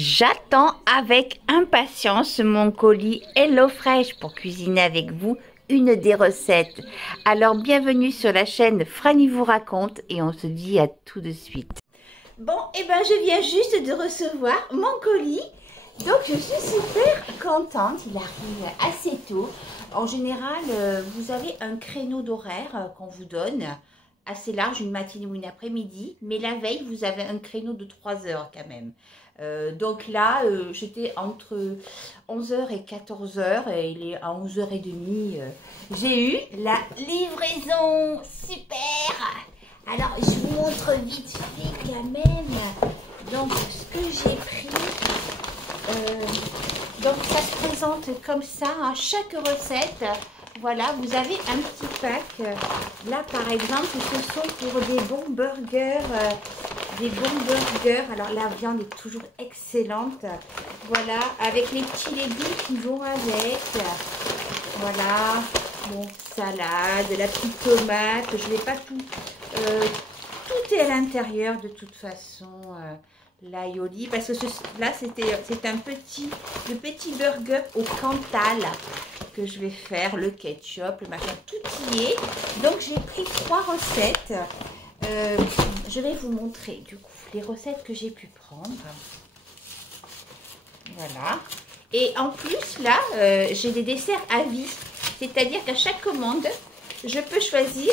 J'attends avec impatience mon colis HelloFresh pour cuisiner avec vous une des recettes. Alors bienvenue sur la chaîne Franny vous raconte et on se dit à tout de suite. Bon, et ben je viens juste de recevoir mon colis. Donc je suis super contente, il arrive assez tôt. En général, vous avez un créneau d'horaire qu'on vous donne, assez large, une matinée ou une après-midi. Mais la veille, vous avez un créneau de 3 heures quand même. Donc là, j'étais entre 11 h et 14 h et il est à 11 h 30. J'ai eu la livraison, super. Alors, je vous montre vite fait quand même. Donc, ce que j'ai pris, donc ça se présente comme ça, hein, chaque recette. Voilà, vous avez un petit pack. Là, par exemple, ce sont pour des bons burgers. Alors, la viande est toujours excellente. Voilà, avec les petits légumes qui vont avec. Voilà, bon, salade, la petite tomate. Je ne vais pas tout... tout est à l'intérieur de toute façon. L'aioli, parce que là, c'est un petit burger au Cantal que je vais faire, le ketchup, le machin, tout y est. Donc j'ai pris 3 recettes. Je vais vous montrer du coup les recettes que j'ai pu prendre. Voilà. Et en plus là, j'ai des desserts à vie, c'est-à-dire qu'à chaque commande, je peux choisir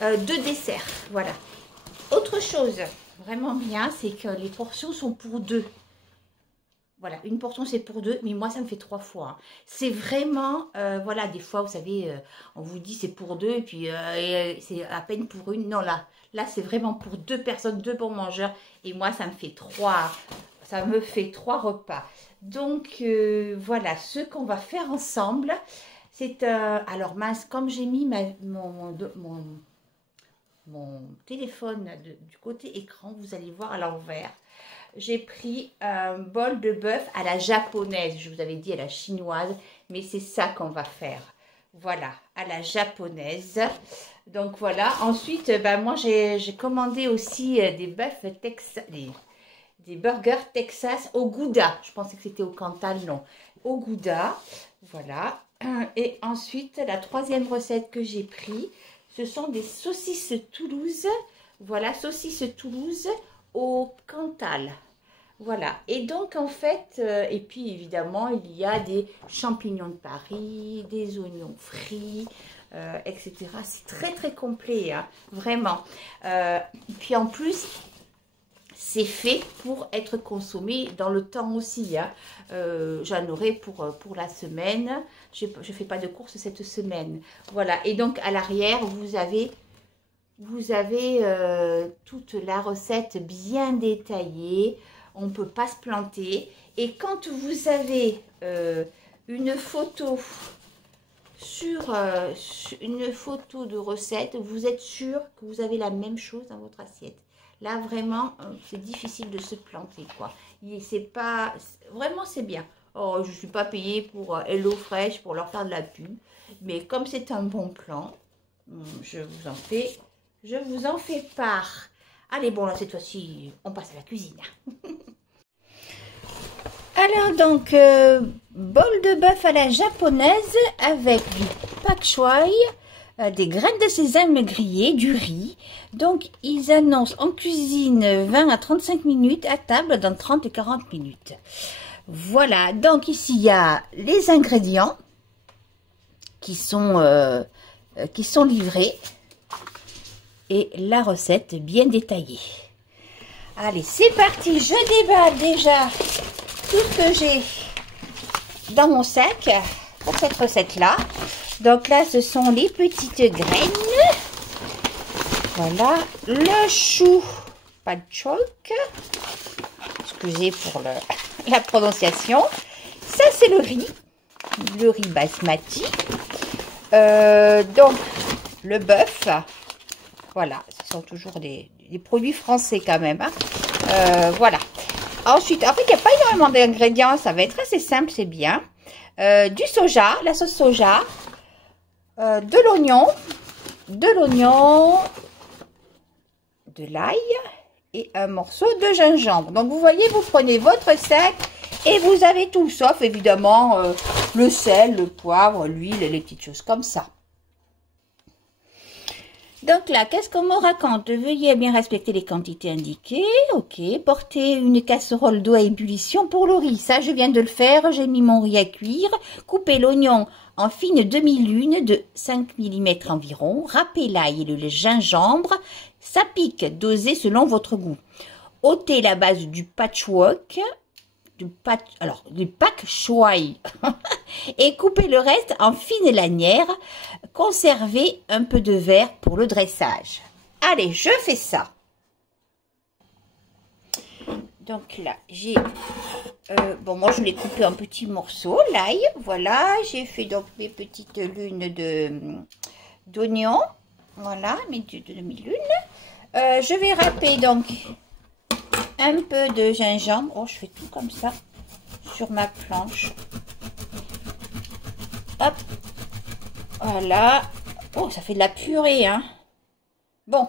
2 desserts. Voilà. Autre chose vraiment bien, c'est que les portions sont pour 2. Voilà, une portion c'est pour 2, mais moi ça me fait 3 fois. Hein. C'est vraiment, voilà, des fois vous savez, on vous dit c'est pour 2 et puis c'est à peine pour une. Non, là c'est vraiment pour 2 personnes, 2 bons mangeurs. Et moi ça me fait 3, repas. Donc voilà, ce qu'on va faire ensemble, c'est, alors mince, comme j'ai mis mon téléphone du côté écran, vous allez voir à l'envers. J'ai pris un bol de bœuf à la japonaise. Je vous avais dit à la chinoise, mais c'est ça qu'on va faire. Voilà, à la japonaise. Donc voilà. Ensuite, moi j'ai commandé aussi des bœufs Texas, des burgers Texas au Gouda. Je pensais que c'était au Cantal, non. Au Gouda. Voilà. Et ensuite, la 3e recette que j'ai pris, ce sont des saucisses Toulouse. Voilà, saucisses Toulouse au Cantal. Voilà. Et donc, en fait, et puis évidemment, il y a des champignons de Paris, des oignons frits, etc. C'est très, très complet, hein, vraiment. Puis en plus, c'est fait pour être consommé dans le temps aussi. Hein. J'en aurai pour la semaine. Je ne fais pas de courses cette semaine. Voilà. Et donc, à l'arrière, vous avez toute la recette bien détaillée. On ne peut pas se planter. Et quand vous avez une photo une photo de recette, vous êtes sûr que vous avez la même chose dans votre assiette. Là, vraiment, c'est difficile de se planter, quoi. C'est pas... Vraiment, c'est bien. Oh, je ne suis pas payée pour HelloFresh pour leur faire de la pub. Mais comme c'est un bon plan, je vous en fais part. Allez, bon, là, cette fois-ci, on passe à la cuisine. Alors, donc, bol de bœuf à la japonaise avec du pak choy, des graines de sésame grillées, du riz. Donc, ils annoncent en cuisine 20 à 35 minutes, à table dans 30 et 40 minutes. Voilà, donc ici, il y a les ingrédients qui sont livrés. Et la recette bien détaillée. Allez, c'est parti. Je déballe déjà tout ce que j'ai dans mon sac pour cette recette-là. Donc là, ce sont les petites graines. Voilà. Le chou pak choy. Excusez pour la prononciation. Ça, c'est le riz basmati. Donc, le bœuf. Voilà, ce sont toujours des produits français quand même. Hein. Voilà. Ensuite, en fait, il n'y a pas énormément d'ingrédients. Ça va être assez simple, c'est bien. Du soja, la sauce soja. De l'oignon. De l'ail. et un morceau de gingembre. Donc, vous voyez, vous prenez votre sac et vous avez tout, sauf évidemment le sel, le poivre, l'huile, les petites choses comme ça. Donc là, qu'est-ce qu'on me raconte? Veuillez bien respecter les quantités indiquées. Ok, portez une casserole d'eau à ébullition pour le riz. Ça, je viens de le faire. J'ai mis mon riz à cuire. Coupez l'oignon en fine demi-lune de 5 mm environ. Râpez l'ail et le gingembre. Ça pique, dosez selon votre goût. Ôtez la base du patchwork. Du pak choy et coupez le reste en fines lanières. Conservez un peu de verre pour le dressage. Allez, je fais ça. Donc là, j'ai bon, moi je l'ai coupé en petits morceaux, l'ail. Voilà, j'ai fait donc mes petites lunes d'oignons. Voilà, mes demi-lunes. Je vais râper donc un peu de gingembre. Oh, je fais tout comme ça sur ma planche. Hop. Voilà. Oh, ça fait de la purée, hein. Bon,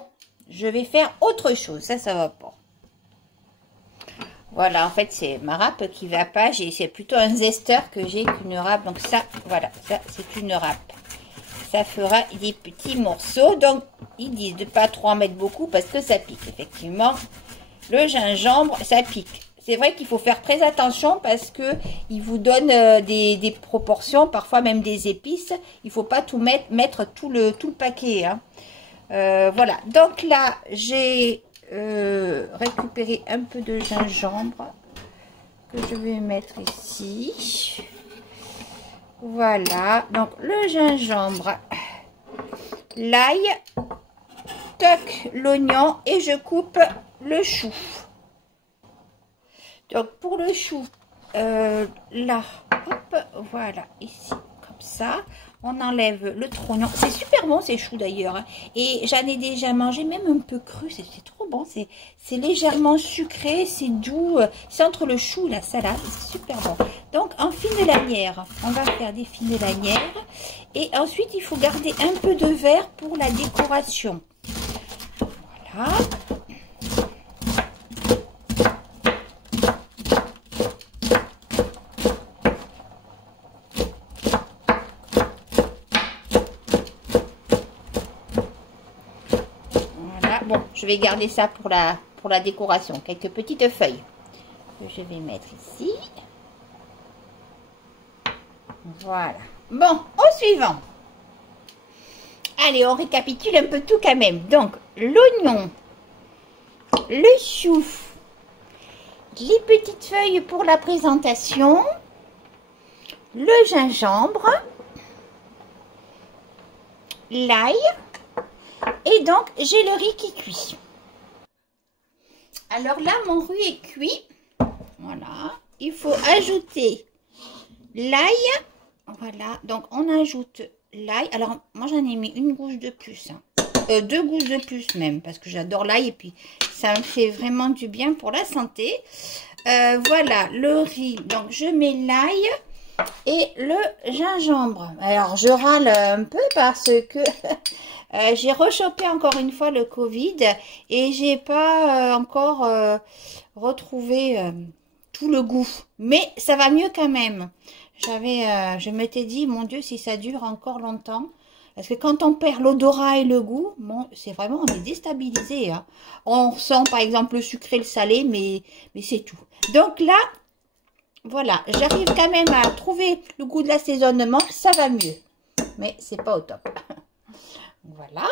je vais faire autre chose. Ça va pas. Voilà, en fait, c'est ma râpe qui va pas. C'est plutôt un zesteur que j'ai qu'une râpe. Donc ça, voilà, ça, c'est une râpe. Ça fera des petits morceaux. Donc, ils disent de pas trop en mettre beaucoup parce que ça pique, effectivement. Le gingembre, ça pique. C'est vrai qu'il faut faire très attention parce que il vous donne des proportions, parfois même des épices. Il ne faut pas tout mettre tout le paquet. Hein. Voilà. Donc là, j'ai récupéré un peu de gingembre que je vais mettre ici. Voilà. Donc le gingembre, l'ail, toc, l'oignon et je coupe le chou. Donc pour le chou, là, hop, voilà, ici, comme ça, on enlève le trognon. C'est super bon ces choux d'ailleurs, hein. Et j'en ai déjà mangé, même un peu cru, c'est trop bon, c'est légèrement sucré, c'est doux, c'est entre le chou et la salade, c'est super bon. Donc en fines lanières, on va faire des fines lanières, et ensuite il faut garder un peu de verre pour la décoration. Voilà. Bon, je vais garder ça pour la décoration. Quelques petites feuilles que je vais mettre ici. Voilà. Bon, au suivant. Allez, on récapitule un peu tout quand même. Donc, l'oignon, le chou, les petites feuilles pour la présentation, le gingembre, l'ail. Et donc, j'ai le riz qui cuit. Alors là, mon riz est cuit. Voilà. Il faut ajouter l'ail. Voilà. Donc, on ajoute l'ail. Alors, moi, j'en ai mis une gousse de plus. Hein. 2 gousses de plus même. Parce que j'adore l'ail. Et puis, ça me fait vraiment du bien pour la santé. Voilà. Le riz. Donc, je mets l'ail et le gingembre. Alors, je râle un peu parce que... j'ai rechopé encore une fois le Covid et j'ai pas encore retrouvé tout le goût. Mais ça va mieux quand même. Je m'étais dit, mon Dieu, si ça dure encore longtemps. Parce que quand on perd l'odorat et le goût, bon, c'est vraiment, on est déstabilisé. Hein. On ressent par exemple le sucré, le salé, mais c'est tout. Donc là, voilà, j'arrive quand même à trouver le goût de l'assaisonnement. Ça va mieux. Mais c'est pas au top. Voilà.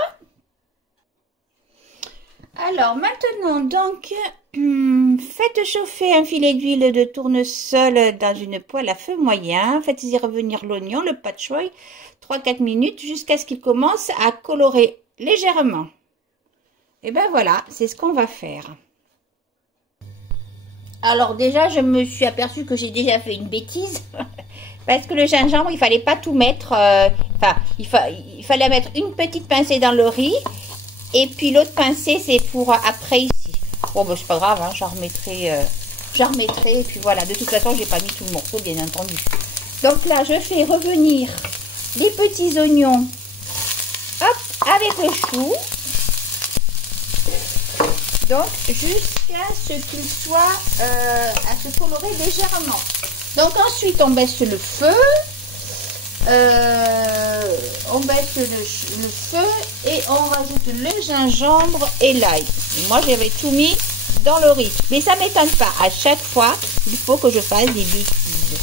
Alors maintenant, donc, faites chauffer un filet d'huile de tournesol dans une poêle à feu moyen. Faites-y revenir l'oignon, le patchouille, 3-4 minutes jusqu'à ce qu'il commence à colorer légèrement. Et ben voilà, c'est ce qu'on va faire. Alors déjà, je me suis aperçue que j'ai déjà fait une bêtise. Parce que le gingembre, il fallait pas tout mettre. Enfin, il fallait mettre une petite pincée dans le riz. Et puis l'autre pincée, c'est pour après ici. Bon, ben, c'est pas grave, hein, j'en remettrai. Et puis voilà, de toute façon, j'ai pas mis tout le morceau, bien entendu. Donc là, je fais revenir les petits oignons. Hop, avec le chou. Donc jusqu'à ce qu'il soit à se colorer légèrement. Donc ensuite on baisse le feu. On baisse le feu et on rajoute le gingembre et l'ail. Moi j'avais tout mis dans le riz, mais ça m'étonne pas. À chaque fois il faut que je fasse des bêtises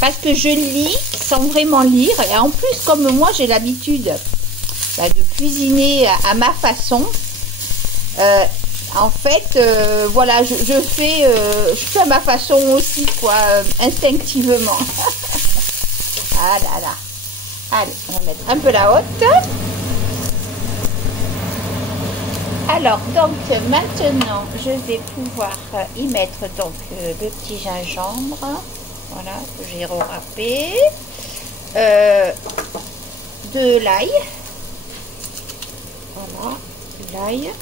parce que je lis sans vraiment lire, et en plus comme moi j'ai l'habitude de cuisiner à ma façon, en fait voilà, je fais à ma façon aussi, quoi, instinctivement. Ah là là. Allez, on va mettre un peu la haute. Alors, donc, maintenant, je vais pouvoir y mettre donc le petit gingembre. Voilà, que j'ai râpé. De l'ail. Voilà, l'ail.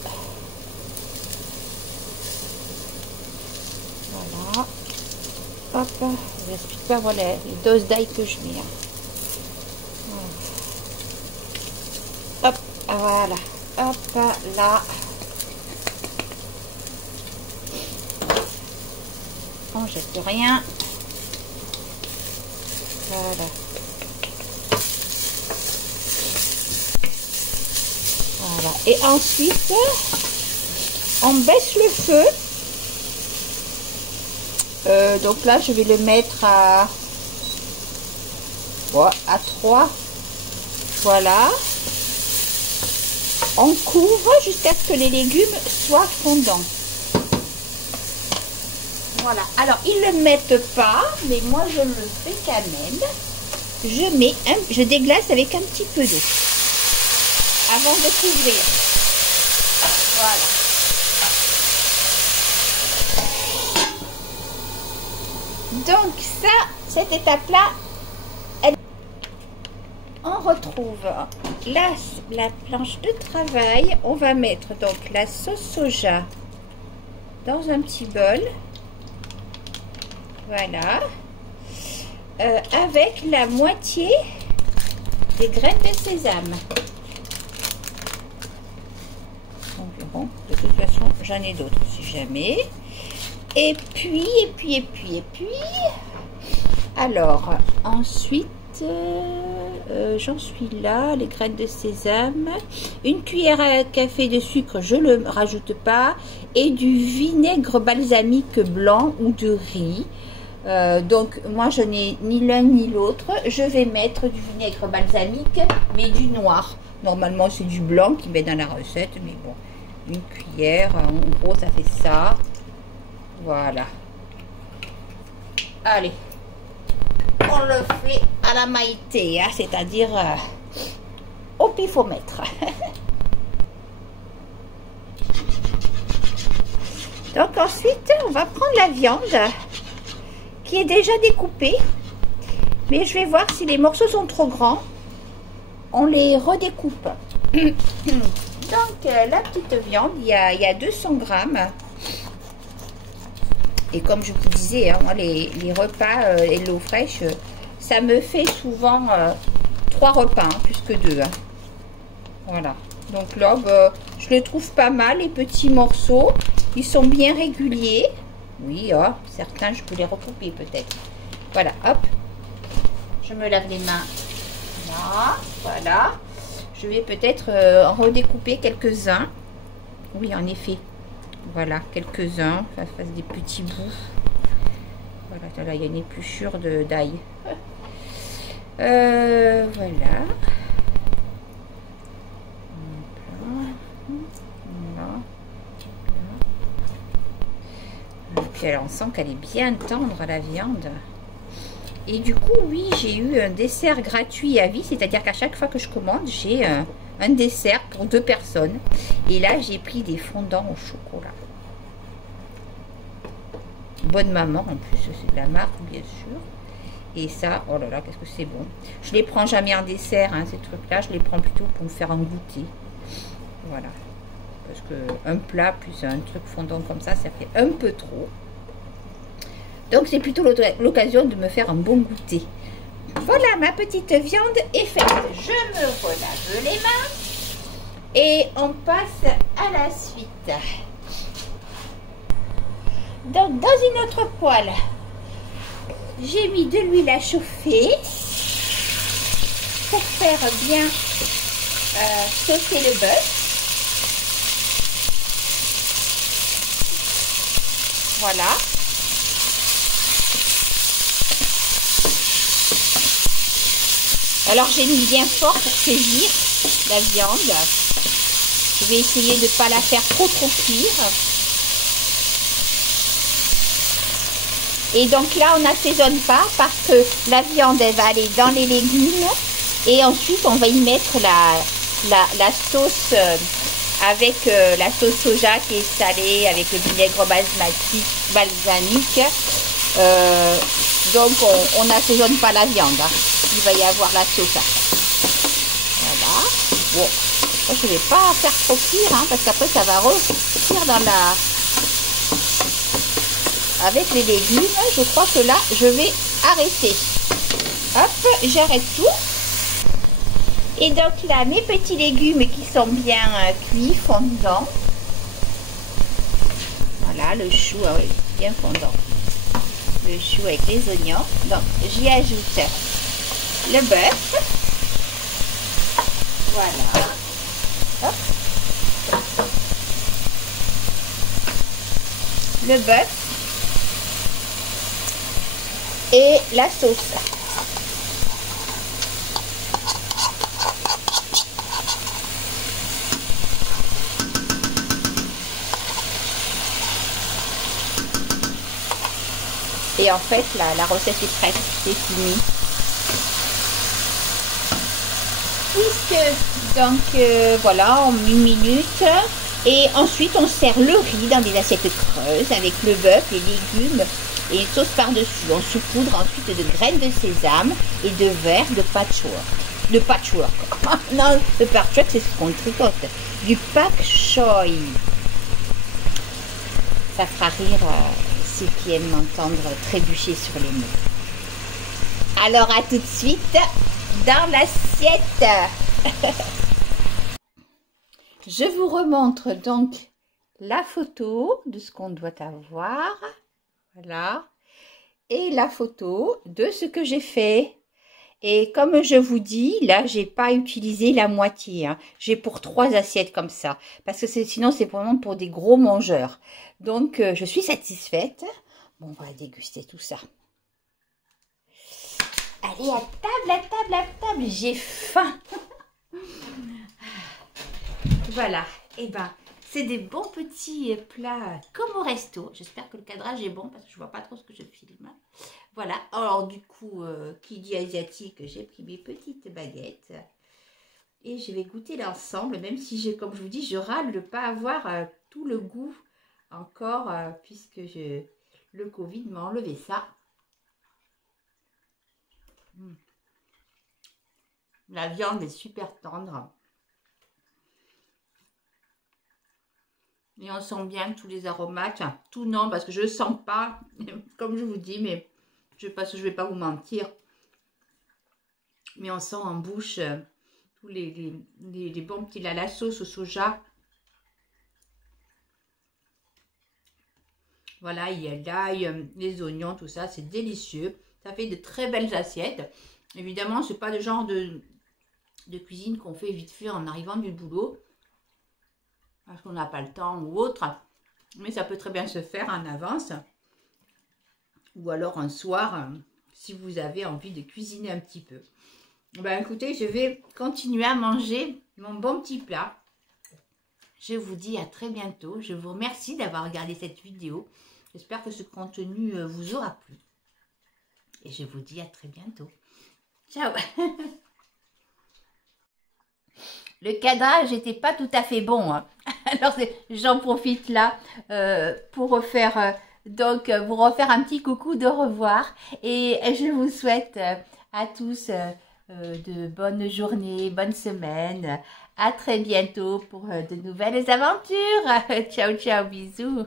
Voilà. Hop, je vous explique pas, voilà les doses d'ail que je mets. Hop, voilà. Hop, là. On jette rien. Voilà. Voilà. Et ensuite, on baisse le feu. Donc là, je vais le mettre à 3. Voilà. On couvre jusqu'à ce que les légumes soient fondants. Voilà. Alors, ils ne le mettent pas, mais moi, je le fais quand même. Je déglace avec un petit peu d'eau avant de couvrir. Voilà. Donc ça, cette étape-là, on retrouve la planche de travail. On va mettre donc la sauce soja dans un petit bol. Voilà. Avec la moitié des graines de sésame. Environ. De toute façon, j'en ai d'autres si jamais. Et puis, alors, ensuite, j'en suis là, les graines de sésame, une cuillère à café de sucre, je ne le rajoute pas, et du vinaigre balsamique blanc ou de riz. Donc, moi, je n'ai ni l'un ni l'autre. Je vais mettre du vinaigre balsamique, mais du noir. Normalement, c'est du blanc qui met dans la recette, mais bon, une cuillère, en gros, ça fait ça. Voilà. Allez. On le fait à la maïté, hein, c'est-à-dire au pifomètre. Donc ensuite, on va prendre la viande qui est déjà découpée. Mais je vais voir si les morceaux sont trop grands. On les redécoupe. Donc la petite viande, il y a 200 grammes. Et comme je vous disais, hein, moi, les repas et l'eau fraîche, ça me fait souvent 3 repas, hein, plus que 2. Hein. Voilà. Donc là, je le trouve pas mal, les petits morceaux. Ils sont bien réguliers. Oui, oh, certains, je peux les recouper peut-être. Voilà, hop. Je me lave les mains. Là, voilà. Je vais peut-être en redécouper quelques-uns. Oui, en effet. Voilà, quelques-uns, ça fasse des petits bouts. Voilà, là, il y a une épluchure d'ail. Voilà. Et puis alors, on sent qu'elle est bien tendre, la viande. Et du coup, oui, j'ai eu un dessert gratuit à vie, c'est-à-dire qu'à chaque fois que je commande, j'ai un dessert pour 2 personnes. Et là, j'ai pris des fondants au chocolat. Bonne maman, en plus, c'est de la marque, bien sûr. Et ça, oh là là, qu'est-ce que c'est bon. Je les prends jamais en dessert, hein, ces trucs-là. Je les prends plutôt pour me faire un goûter. Voilà. Parce que un plat plus un truc fondant comme ça fait un peu trop. Donc, c'est plutôt l'occasion de me faire un bon goûter. Voilà, ma petite viande est faite. Je me relave les mains. Et on passe à la suite. Donc, dans une autre poêle, j'ai mis de l'huile à chauffer pour faire bien sauter le bœuf. Voilà. Alors j'ai mis bien fort pour saisir la viande. Je vais essayer de ne pas la faire trop cuire. Et donc là on n'assaisonne pas parce que la viande elle va aller dans les légumes. Et ensuite on va y mettre la sauce avec la sauce soja qui est salée avec le vinaigre balsamique. Donc on n'assaisonne pas la viande, hein. Il va y avoir la sauce. Voilà. Bon, je ne vais pas faire trop cuire, hein, parce qu'après ça va recuire dans la... Avec les légumes, je crois que là je vais arrêter. Hop, j'arrête tout. Et donc là, mes petits légumes qui sont bien cuits, fondants. Voilà, le chou, ah oui, bien fondant. Le chou avec les oignons. Donc, j'y ajoute le bœuf. Voilà. Hop. Le bœuf. Et la sauce. Et en fait, la recette est prête, c'est fini. Puisque, donc, voilà, en 1 minute. Et ensuite, on sert le riz dans des assiettes creuses avec le bœuf, les légumes et une sauce par-dessus. On saupoudre ensuite de graines de sésame et de verre de patchwork. De patchwork. Non, le patchwork, c'est ce qu'on tricote. Du pak choi. Ça fera rire... ceux qui aiment m'entendre trébucher sur les mots. Alors à tout de suite dans l'assiette. Je vous remontre donc la photo de ce qu'on doit avoir. Voilà. Et la photo de ce que j'ai fait. Et comme je vous dis, là, j'ai pas utilisé la moitié. Hein. J'ai pour 3 assiettes comme ça. Parce que sinon, c'est vraiment pour des gros mangeurs. Donc, je suis satisfaite. Bon, on va déguster tout ça. Allez, à table, à table, à table. J'ai faim. Voilà. Et ben, c'est des bons petits plats comme au resto. J'espère que le cadrage est bon parce que je vois pas trop ce que je filme. Voilà, alors du coup, qui dit asiatique, j'ai pris mes petites baguettes et je vais goûter l'ensemble, même si, comme je vous dis, je râle de ne pas avoir tout le goût encore, puisque le Covid m'a enlevé ça. La viande est super tendre. Et on sent bien tous les aromates, enfin, tout non, parce que je ne sens pas, comme je vous dis, mais... je ne vais pas vous mentir, mais on sent en bouche tous les bons petits, la sauce au soja. Voilà, il y a l'ail, les oignons, tout ça, c'est délicieux. Ça fait de très belles assiettes. Évidemment, ce n'est pas le genre de cuisine qu'on fait vite fait en arrivant du boulot, parce qu'on n'a pas le temps ou autre, mais ça peut très bien se faire en avance. Ou alors un soir, si vous avez envie de cuisiner un petit peu. Ben écoutez, je vais continuer à manger mon bon petit plat. Je vous dis à très bientôt. Je vous remercie d'avoir regardé cette vidéo. J'espère que ce contenu vous aura plu. Et je vous dis à très bientôt. Ciao. Le cadrage n'était pas tout à fait bon. Hein. Alors j'en profite là pour refaire... Donc, vous refaire un petit coucou de revoir et je vous souhaite à tous de bonnes journées, bonnes semaines. À très bientôt pour de nouvelles aventures. Ciao, ciao, bisous.